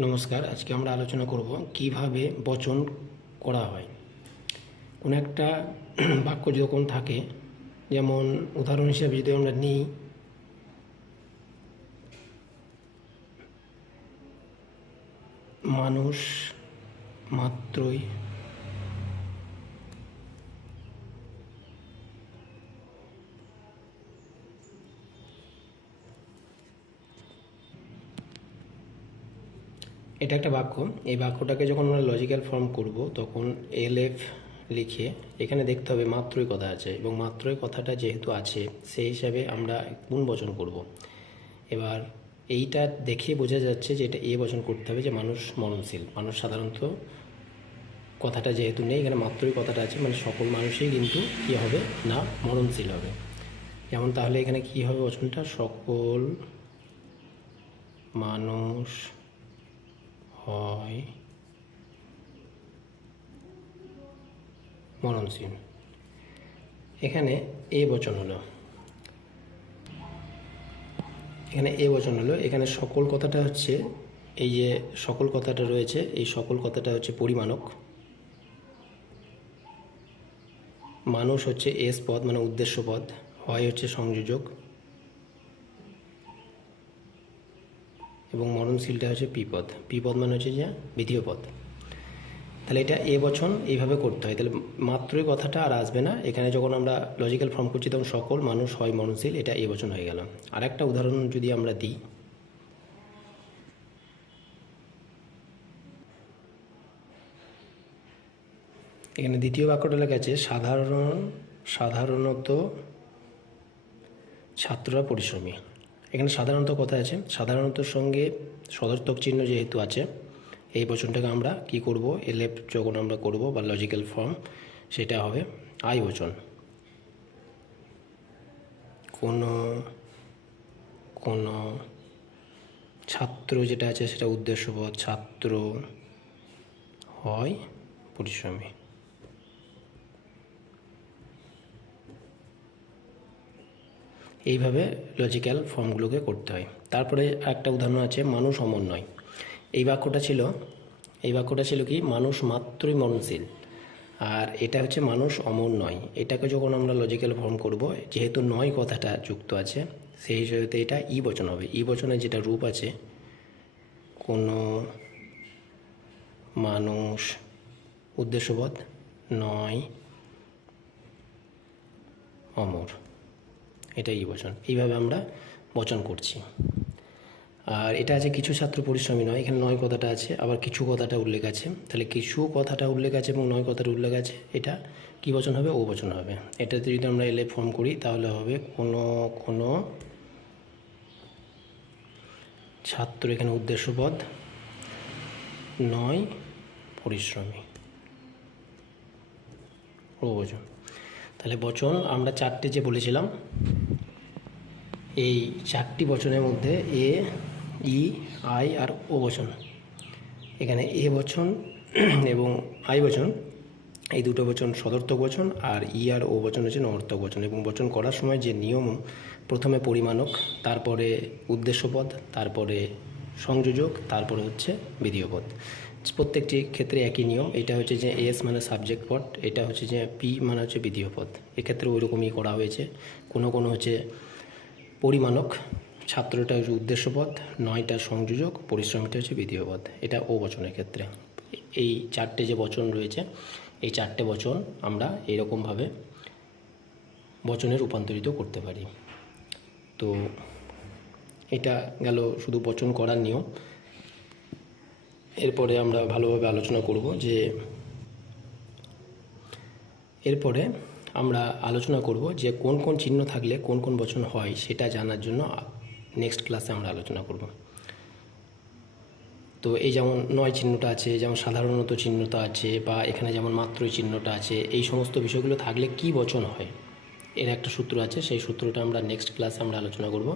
নমস্কার। আজকে আমরা আলোচনা করব কিভাবে বচন করা হয়। কোনো একটা বাক্য যখন থাকে, যেমন উদাহরণ হিসেবে যদি আমরা নিই, মানুষ মাত্রই এটা একটা বাক্য। এই বাক্যটাকে যখন আমরা লজিক্যাল ফর্ম করব, তখন এলএফ লিখে এখানে দেখতে হবে মাত্রই কথা আছে, এবং মাত্রই কথাটা যেহেতু আছে সেই হিসাবে আমরা গুণ বচন করব। এবার এইটা দেখে বোঝা যাচ্ছে যে এটা এ বচন করতে হবে, যে মানুষ মরণশীল। মানুষ সাধারণত কথাটা যেহেতু নেই, এখানে মাত্রই কথাটা আছে, মানে সকল মানুষই কিন্তু কী হবে না, মরণশীল হবে। যেমন তাহলে এখানে কি হবে বচনটা, সকল মানুষ হয় মরণশীল। এখানে এ বচন হলো, এখানে সকল কথাটা হচ্ছে, এই যে সকল কথাটা রয়েছে, এই সকল কথাটা হচ্ছে পরিমাণক। মানুষ হচ্ছে এস পদ, মানে উদ্দেশ্য পদ। হয় হচ্ছে সংযোজক, এবং মরণশীলটা হচ্ছে পিপদ। পিপদ মানে হচ্ছে যে বিধেয় পদ। তাহলে এটা এ বচন এইভাবে করতে হয়। তাহলে মাত্রই কথাটা আর আসবে না। এখানে যখন আমরা লজিক্যাল ফর্ম করছি তখন সকল মানুষ হয় মরণশীল, এটা এ বচন হয়ে গেল। আর একটা উদাহরণ যদি আমরা দিই, এখানে দ্বিতীয় বাক্যটা লেখা আছে সাধারণত ছাত্ররা পরিশ্রমী। এখানে সাধারণত কথা আছে, সাধারণতর সঙ্গে সদর্থক চিহ্ন যেহেতু আছে, এই বচনটাকে আমরা কি করব, এলএফ যখন আমরা করব বা লজিক্যাল ফর্ম, সেটা হবে আই বচন। কোনো ছাত্র যেটা আছে সেটা উদ্দেশ্যপদ, ছাত্র হয় পরিশ্রমী। এইভাবে লজিক্যাল ফর্মগুলোকে করতে হয়। তারপরে একটা উদাহরণ আছে, মানুষ অমর নয়। এই বাক্যটা ছিল কি, মানুষ মাত্রই মরণশীল, আর এটা হচ্ছে মানুষ অমর নয়। এটাকে যখন আমরা লজিক্যাল ফর্ম করব, যেহেতু নয় কথাটা যুক্ত আছে, সেই হিসেবে এটা ই বচন হবে। ই বচনের যেটা রূপ আছে, কোনো মানুষ উদ্দেশ্যপদ নয় অমর, এটা ই বচন। এইভাবে আমরা বচন করছি। আর এটা আছে কিছু ছাত্র পরিশ্রমী নয়, এখানে নয় কথাটা আছে, আবার কিছু কথাটা উল্লেখ আছে। তাহলে কিছু কথাটা উল্লেখ আছে এবং নয় কথাটা উল্লেখ আছে, এটা কি বচন হবে, ও বচন হবে। এটাতে যদি আমরা এলে ফর্ম করি তাহলে হবে কোনো ছাত্র, এখানে উদ্দেশ্যপদ নয় পরিশ্রমী, ও বচন। তাহলে বচন আমরা চারটে যে বলেছিলাম, এই চারটি বচনের মধ্যে এ, ই, আই আর ও বচন। এখানে এ বচন এবং আই বচন, এই দুটো বচন সদর্থক বচন, আর ই আর ও বচন হচ্ছে নমর্থক বচন। এবং বচন করার সময় যে নিয়ম, প্রথমে পরিমাণক, তারপরে উদ্দেশ্যপদ, তারপরে সংযোজক, তারপরে হচ্ছে বিধেয় পদ। প্রত্যেকটি ক্ষেত্রে একই নিয়ম। এটা হচ্ছে যে এস মানে সাবজেক্ট পদ, এটা হচ্ছে যে পি মানে হচ্ছে বিধেয় পদ। এক্ষেত্রে ওই রকমই করা হয়েছে। কোনো হচ্ছে পরিমাণক, ছাত্রটা হচ্ছে উদ্দেশ্যপদ, নয়টা সংযোজক, পরিশ্রমীটা হচ্ছে বিধেয় পদ। এটা ও বচনের ক্ষেত্রে। এই চারটে যে বচন রয়েছে, এই চারটে বচন আমরা এরকমভাবে বচনে রূপান্তরিত করতে পারি। তো এটা গেল শুধু বচন করার নিয়ম। এরপরে আমরা ভালোভাবে আলোচনা করব যে কোন কোন চিহ্ন থাকলে কোন কোন বচন হয়, সেটা জানার জন্য নেক্সট ক্লাসে আমরা আলোচনা করব। তো এই যেমন নয় চিহ্নটা আছে, যেমন সাধারণত চিহ্নটা আছে, বা এখানে যেমন মাত্রই চিহ্নটা আছে, এই সমস্ত বিষয়গুলো থাকলে কি বচন হয়, এর একটা সূত্র আছে। সেই সূত্রটা আমরা নেক্সট ক্লাসে আমরা আলোচনা করব।